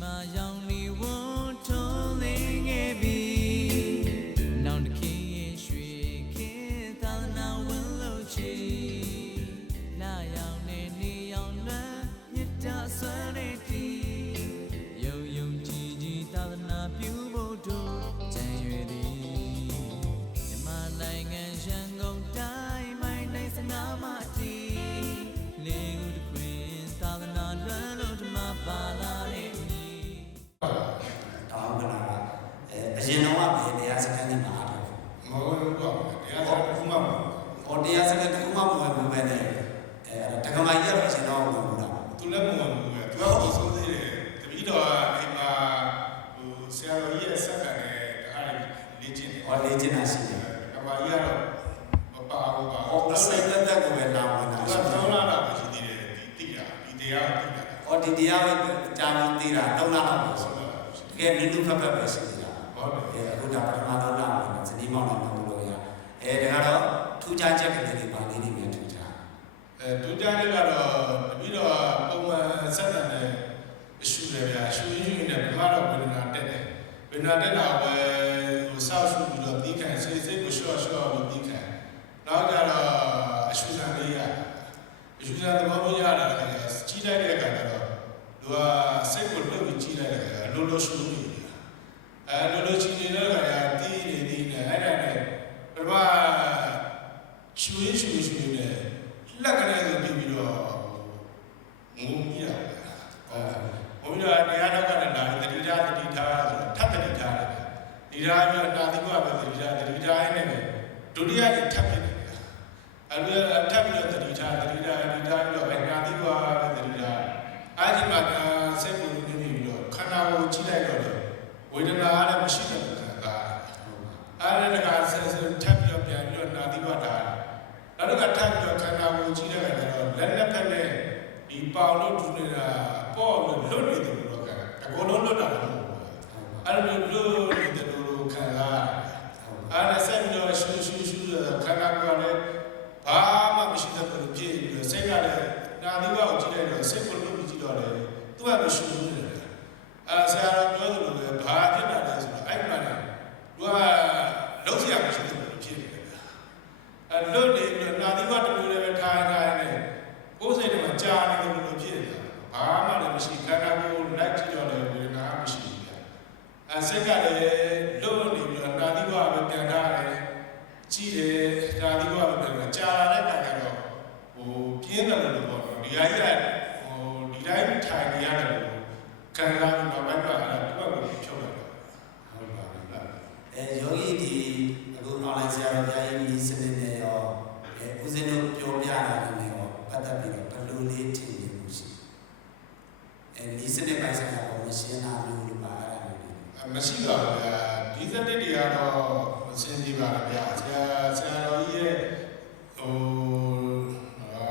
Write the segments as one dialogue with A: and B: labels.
A: မှာရောင်နေဝန်းထုံးနေငယ်ပြီနောင်တခင်ရဲ့ရွှေခင်သာသနာဝင်လို့ချီလာရောင်နေနေရောင်လွမ်းမြတ်တာဆွမ်းနေတီယုံယုံကြည်ကြည်သာသနာပြုဖို့တို့ကြံရွယ်သည်မြမနိုင်ငံရန်ကုန်တိုင်း
B: ကျင့်တယ်
C: ဟော
B: လေ့
C: ကျင့်တာ
B: ရှိတယ်
C: ကဘာကြီးကတော့မပါဘူးပါ
B: ဟောအစိတ်သက်သက်ကိုပဲလာဝင်တာ
C: သူ
B: ရှိ
C: က
B: တယ်
C: သုံးလာတော့ရှိသေးတယ်ဒီတိတာဒီတရားကိုတိတာ
B: ဟောဒီတရားပဲကြာပြီးသေးတာတော့လာတော့ပဲရှိ
C: ဟုတ်လား
B: တကယ်နင်းနုဖက်ဖက်ပဲရှိနေတာ
C: ဟုတ်တယ်
B: အဲအခုဒါပထမတော့လာဝင်တာဇနီးမောင်နှံမလို့ရအဲဒါကတော့ထူးခြားချက်ကလေးတွေပါလေးတွေများထူးခြား
C: အဲဒုတိယနေ့ကတော့တပီတော်ပုံမှန်စက္ကန့်နဲ့အရှူတယ်ဗျာရှူရင်းရှူရင်းနဲ့ဘယ်မှာတော့ဝေဒနာတက်တယ်ဝေဒ နာတက်တာပဲဟိုဆောက်ရှူပြီးတော့တီးခံစိတ်စိတ်ကိုရှော့ရှော့ပြီးတီးခံနောက်ကြတော့အရှူစံလေးရအရှူစံသဘောမျိုးရတာလည်းကြီးလိုက်တဲ့အခါကျတော့သူကစိတ်ကိုလှုပ်ပြီးကြီးလိုက်တဲ့အခါအလိုလိုရှူနေတယ်အဲလိုလိုချီနေတဲ့အခါကျတီးနေတီးနေအဲ့ဒါနဲ့ပထမရှူရင်းရှူရင်းရှူရင်းနဲ့ လက်ကလေးဆိုပြီးပြီးတော့ငုံမိရအဲဘုရားတရားတော့ကလည်းလာတတိထားတတိထားဆိုတော့ထပ်တတိထားတယ် ဒီထားပြီးတော့နာတိကပဲတတိထားတတိထားရင်းနဲ့ဒုတိယကြီးထပ်ဖြစ်တယ်အဲလိုထပ်ပြီးတော့တတိထားတတိထားတတိထားပြီးတော့နာတိကပဲတတိထားအာဒီမှာစိတ်ကိုနေပြီးတော့ခန္ဓာကိုကြည့်လိုက်တော့ဝေဒနာလည်းမရှိတဲ့ခံစားအဲ့ဒါကဆက်ဆက်ထပ်ပြီးတော့ပြန်ပြီးတော့နာတိကထားနောက်တစ်ခါထပ်ပြီးတော့ခန္ဓာကိုယ်ကြီးတဲ့အခါကျတော့လက်လက်ဖက်နဲ့ဒီပေါင်လို့ထူနေတာပေါ့လို့လွတ်နေတယ်လို့ကတကောလုံးလွတ်တာမဟုတ်ဘူးအဲ့လိုလွတ်နေတယ်လို့ခံစားအဲ့ဒါဆက်ပြီးတော့ရှူရှူရှူခန္ဓာကိုယ်ကလည်းဘာမှမရှိတဲ့ပုံဖြစ်ပြီးတော့စိတ်ကလည်းနာသီဝကိုကြည့်လိုက်တော့စိတ်ကိုလွတ်ပြီးကြည့်တော့လေသူကလည်းရှူနေတယ်အဲ့ဆရာတော်ပြောသလိုပဲဘာဖြစ်တာလဲဆိုတော့အဲ့မှာလေသူကလုံးစရာမရှိတဲ့ပုံဖြစ်နေတယ် အလွတ်နေပြီးတော့နာသီဝတမျိုးလည်းပဲထားထားနေကိုယ်စိတ်ထဲမှာကြာနေတယ်လို့ဖြစ်နေတာဘာမှလည်းမရှိခန္ဓာကိုယ်လိုက်ကြည့်တော့လည်းဝေဒနာမရှိဘူးဗျ အစိတ်ကလည်းလွတ်နေပြီးတော့နာသီဝပဲပြန်ထားတယ်ကြည့်တယ်နာသီဝပဲပြန်ကြာလာတဲ့အခါကျတော့ဟိုပြင်းတယ်လို့ပေါ့နော်ဒီဟာကြီးကဟိုဒီတိုင်းထိုင်နေရတယ်လို့ခံစားပြီးတော့ဘက်ကအဲ့ဒါသူ့ဘက်ကိုဖြုတ်လိုက်တော့ဟုတ်ပါဘူးလား
B: အဲယောဂီဒီအခု online ဆရာတော်ဘုရားကြီးဤစနစ်နဲ့ရောအဲဦးဇင်းတို့ပြောပြတာနဲ့ရောပတ်သက်ပြီးတော့ဘယ်လိုလေးထင်နေမှုရှိအဲဤစနစ်ပိုင်းဆိုင်ရာကိုမရှင်းတာမျိုးလို့ပါအဲ့ဒါ မျိုးတွေ
C: အမရှိပါဘူးဗျာဒီစနစ်တွေကတော့မစင်သေးပါဘူးဗျာဆရာဆရာတော်ကြီးရဲ့ဟိုအာ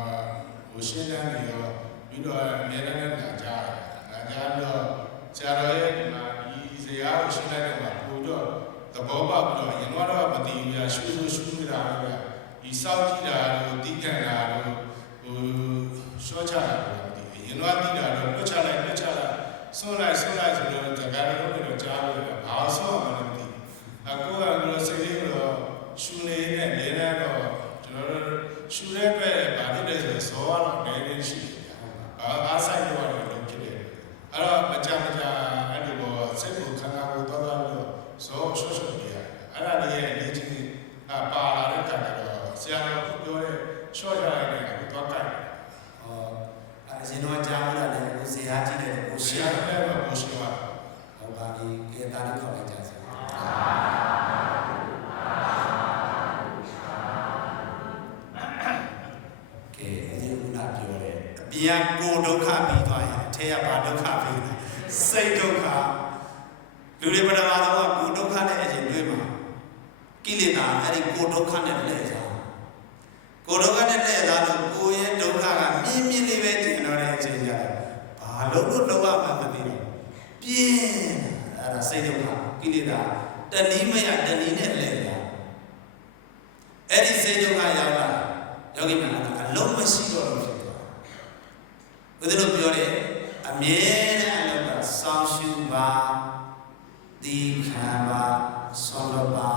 C: ဟိုရှင်းတန်းတွေရောပြီးတော့အများနဲ့လာကြတယ်လာကြပြီးတော့ဆရာတော်ရဲ့ဒီမှာဒီဇေယျကိုရှင်းလိုက်တဲ့မှာပို့တော့သဘောပေါက်ပြီးတော့ရင်တော့မသိဘူးဗျာရှူရှူရှူနေတာဗျာဒီစောက်ကြည့်တာတို့တီးကန်တာတို့ဟိုရှော့ချတာတို့မသိဘူးရင်တော့တီးတာတော့လွတ်ချလိုက်လွတ်ချလိုက် ဆွလိုက်ဆွလိုက်ဆိုတော့တကားတော့လည်းကြားလို့ဘာဆွမှမသိဘူးအခုကတော့စိတ်လေးတော့ရှူနေနဲ့နေနေတော့ကျွန်တော်တို့ရှူ တဲ့ပဲဗာဖြစ်တယ်ဆိုဇောကတော့နေနေရှိတယ်ဘာအားဆိုင်တော့လည်းလုပ်ဖြစ်တယ်အဲ့တော့မကြမကြအဲ့ဒီဘောစိတ်ကိုခန္ဓာကိုယ်တော့တော့ဇောဆွဆွနေရတယ်အဲ့ဒါလေးရဲ့အလေးချင်းအပါလာတဲ့ခါကျတော့ဆရာတော်ပြောတဲ့ရှော့ကြရတဲ့အခုတော့ကြိုက်တယ်
B: ဟောအဲအရင်တော့ကြားလို့လည်းကိုဇေယျကြည့်တယ်ကို
C: ဆ
B: ရှ
C: ရာ
B: င်း
C: တော်လည်းမရှိပါဘူး
B: ဟုတ်ပါပြီကေတာလို့ခေါ်လိုက်ကြစမ်းကဲ အပြင်ကကိုဒုက္ခပြီးသွားရင်အထက်ကဘာဒုက္ခပြီးလဲစိတ်ဒုက္ခလူတွေပထမဆုံးကကိုဒုက္ခနဲ့အရင်တွေ့မှာကိလေသာအဲ့ဒီကိုဒုက္ခနဲ့လဲစားကိုဒုက္ခနဲ့လဲစားလို့ကိုရဲ့ဒုက္ခကမြင်းမြင်းလေးပဲကျင်တော့တဲ့အချိန်ကျတော့ဘာလို့လို့လောက်ရမှမသိတော့ပြင်းအဲ့ဒါစိတ်ဒုက္ခကိလေသာတဏှိမယတဏှိနဲ့လဲတာအဲ့ဒီစိတ်ဒုက္ခရောက်လာယောဂီများကအလုံးမရှိတော့လို့ဖြစ်သွားဦးဇင်းတို့ပြောတယ်အမြဲတမ်းအလုပ်ကစောင်းရှ ဒီခံပါဆွမ်းလို့ပါ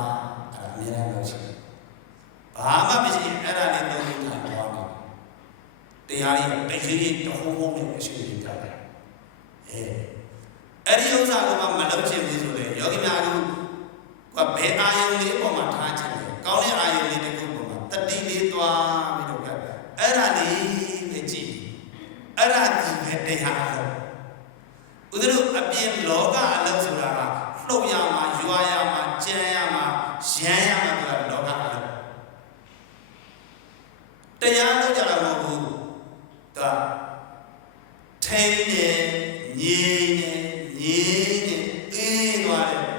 B: အဲ့ဒါအများကြီးလုပ်ချင်ဘာမှမရှိရင်အဲ့ဒါလေးသုံးလို့ထားတော့တယ်တရား လေးတကြီးကြီးတဟုံးဟုံးနဲ့အရှိန်ကြတယ်အဲအဲ့ဒီဥစ္စာကမှမလုပ်ချင်ဘူးဆိုလေယောဂီများကကဘယ်အာယုံလေးပေါ်မှာထားချင်လဲကောင်းတဲ့အာယုံလေးတစ်ခုပေါ်မှာတတိလေးသွားပြီးတော့ပြအဲ့ဒါလေးပဲကြည့်အဲ့ဒါဒီပဲတရားအလုပ်ဦးဇင်းတို့အပြင်လောကအလုပ်ဆိုတာကလှုပ်ရမှာရွာရမှာကြမ်းရမှာရမ်းရမှာဆိုတာလောကအလုပ်တရားလုပ်ကြတာမဟုတ်ဘူးဒါထိန်နေငြိမ်နေငြိမ်နေအေးသွားတယ်အဲ့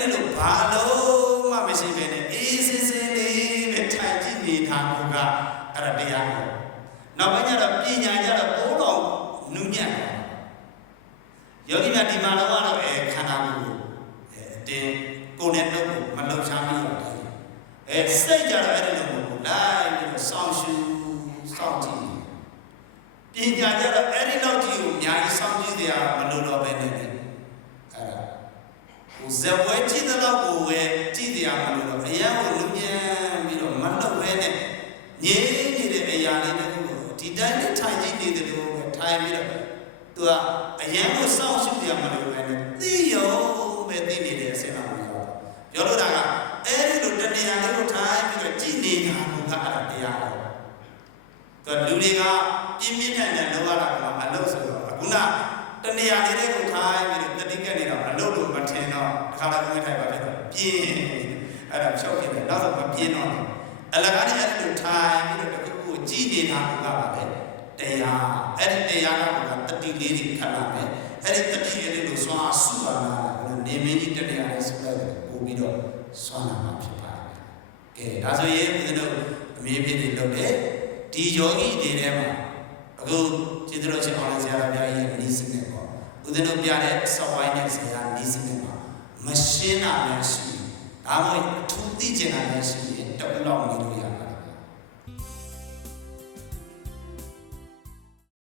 B: ဒီလိုဘာလို့မှမရှိဘဲနဲ့အေးစင်းစင်းလေးပဲထိုင်ကြည့်နေတာကအဲ့ဒါတရားပဲနောက်ပိုင်းကျတော့ပညာကျတော့ပိုးတော်နုညံ့တယ်ယောဂီများဒီမှာတော့ကတော့အဲခန္ဓာကိုယ်ကိုအဲအတင်းကိုယ်နဲ့နှုတ်ကိုမလှုပ်ရှားမိတော့ဘူးအဲစိတ်ကြတော့အဲ့ဒီလိုမဟုတ်ဘူးလိုက်ပြီးတော့စောင့်ရှူစောင့်ကြည့်ပညာကျတော့အဲ့ဒီလောက်ကြီးကိုအများကြီးစောင့်ကြည့်ကြရမလို့တော့ပဲနေတယ်အဲ့ဒါဟို ဇပွဲကြည့်တဲ့လောက်ကိုပဲကြည့်ကြရမလို့တော့အရင်ကလူမြန်းပြီးတော့မလှုပ်ပဲနဲ့ငြိမ်းနေတဲ့အရာလေးတစ်ခုကိုဒီတိုင်းနဲ့ထိုင်ကြည့်နေတယ်လို့ပဲထိုင်ပြီးတော့သူကအရင်ကစောင့်ရှုကြရမလို့ပဲနဲ့သိရောပဲသိနေတဲ့အဆင့်လောက်ကိုရောက်ပြောလို့တာကအဲ့ဒီလိုတဏှာလေးကိုထိုင်ပြီးတော့ကြည့်နေတာကအဲ့ဒါတရားပဲသူလူတွေကပြင်းပြင်းထန်ထန်လောက်ရတာကအလုပ်ဆိုတော့ခုနတဏှာလေးတွေကိုထိုင်ပြီးတော့တတိကက်နေတာအလုပ်လို့မထင်တော့တစ်ခါတော့ကိုယ်ထိုင် ပါဖြစ်တော့ပြင်းအဲ့ဒါဖြောက်ဖြစ်တယ်နောက်တော့မပြင်းတော့အလကားနဲ့အဲ့လိုထိုင်ပြီးတော့တစ်ခုခုကြည့်နေတာကပါပဲတရားအဲ့ဒီတရားကတတိလေးတွေခတ်လာမယ်အဲ့ဒီတတိလေးလို့စွာစုပါလာနေမင်းကြီးတတရားလေးစုလိုက်တယ်ပို့ပြီးတော့စွာလာမှာဖြစ်ပါတယ်ကဲဒါဆိုရင်ဦးဇင်းတို့အမေဖြစ်နေလို့လေဒီယောဂီတွေထဲမှာအခုကျေးဇူးတော်ရှင်အောင်လည်းဆရာတော်ဘုရားကြီးရဲ့နီးစနစ်ပေါ့ဦးဇင်းတို့ပြတဲ့စောက်ဝိုင်းတဲ့ဆရာနီးစနစ်မှာ မရှင်းတာများရှိတယ်ဒါမှမဟုတ်အထူးသိချင်တာများရှိရင်တပလောက်နေလို့ရတယ်